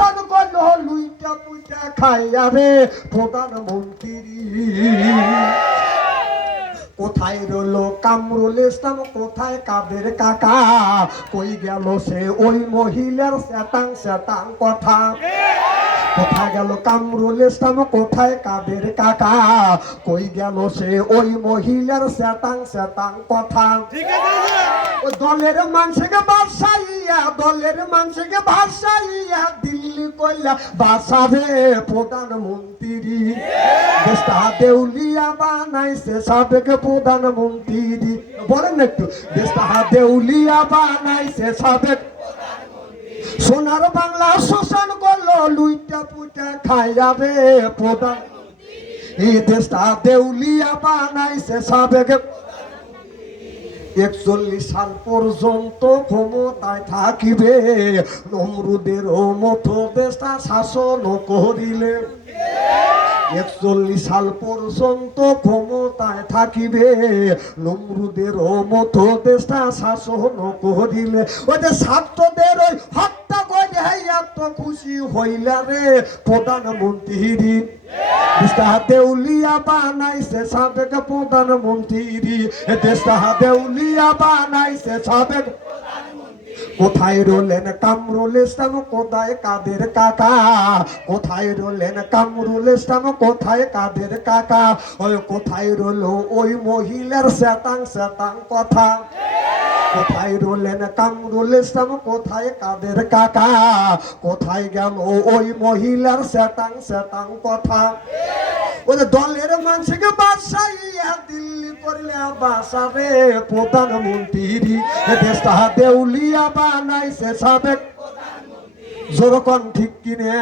শোষণ করলো লুইটা পুইটা খাইয়া রে প্রধানমন্ত্রী। কোথায় রইলো কামরুল ইসলাম, কোথায় কাদের কাকা, কই গেল সে ওই মহিলার শ্যাতাং শ্যাতাং কথা। কোথায় গেল কামরুল ইসলাম, কোথায় কাদের কাকা, কই গেল সে ওই মহিলার শ্যাতাং শ্যাতাং কথা। ওই দলের মানুষকে বাসাইয়া, দলের মানুষকে বাসাইয়া দিল্লি কইলা বাসাবে প্রধানমন্ত্রী। দেশটা দেউলিয়া বানাইছে সাবেক প্রধানমন্ত্রী। বলেন না একটু, দেশটা দেউলিয়া বানাইছে সাবেক। সোনার বাংলা শোষণ করলো লুইটা পুইটা খাইয়া রে প্রধান। এই দেশটা দেউলিয়া বানাইছে সাবেক। 41 সাল পর্যন্ত ক্ষমতায় থাকিবে নমরুদের মতো দেশটা শাসন করিলে। 41 সাল পর্যন্ত ক্ষমতায় থাকিবে নমরুদের মতো দেশটা শাসন করিলে। ওই যে ছাত্রদের ওই হত্যা করে এত খুশি হইলা রে প্রধানমন্ত্রী। দেশটা দেউলিয়া বানাইছে সাবেক প্রধানমন্ত্রী। দেশটা দেউলিয়া বানাইছে সাবেক। কোথায় রইলেন কামরুল ইসলাম, কোথায় কাদের কাকা, কোথায় রইলেন কামরুল ইসলাম, কোথায় কাদের কাকা, ওই কোথায় রইল ওই মহিলার শ্যাতাং শ্যাতাং কথা। কোথায় রইলেন কামরুল ইসলাম, কোথায় কাদের কাকা, কোথায় গেল ওই মহিলার শ্যাতাং শ্যাতাং কথা। ওই দলের মানুষকে বাসাইয়া দিল্লি করলে বাসাবে প্রধানমন্ত্রী। দেশটা দেউলিয়া বানাইছে সাবেক। জোরকন ঠিক কিনে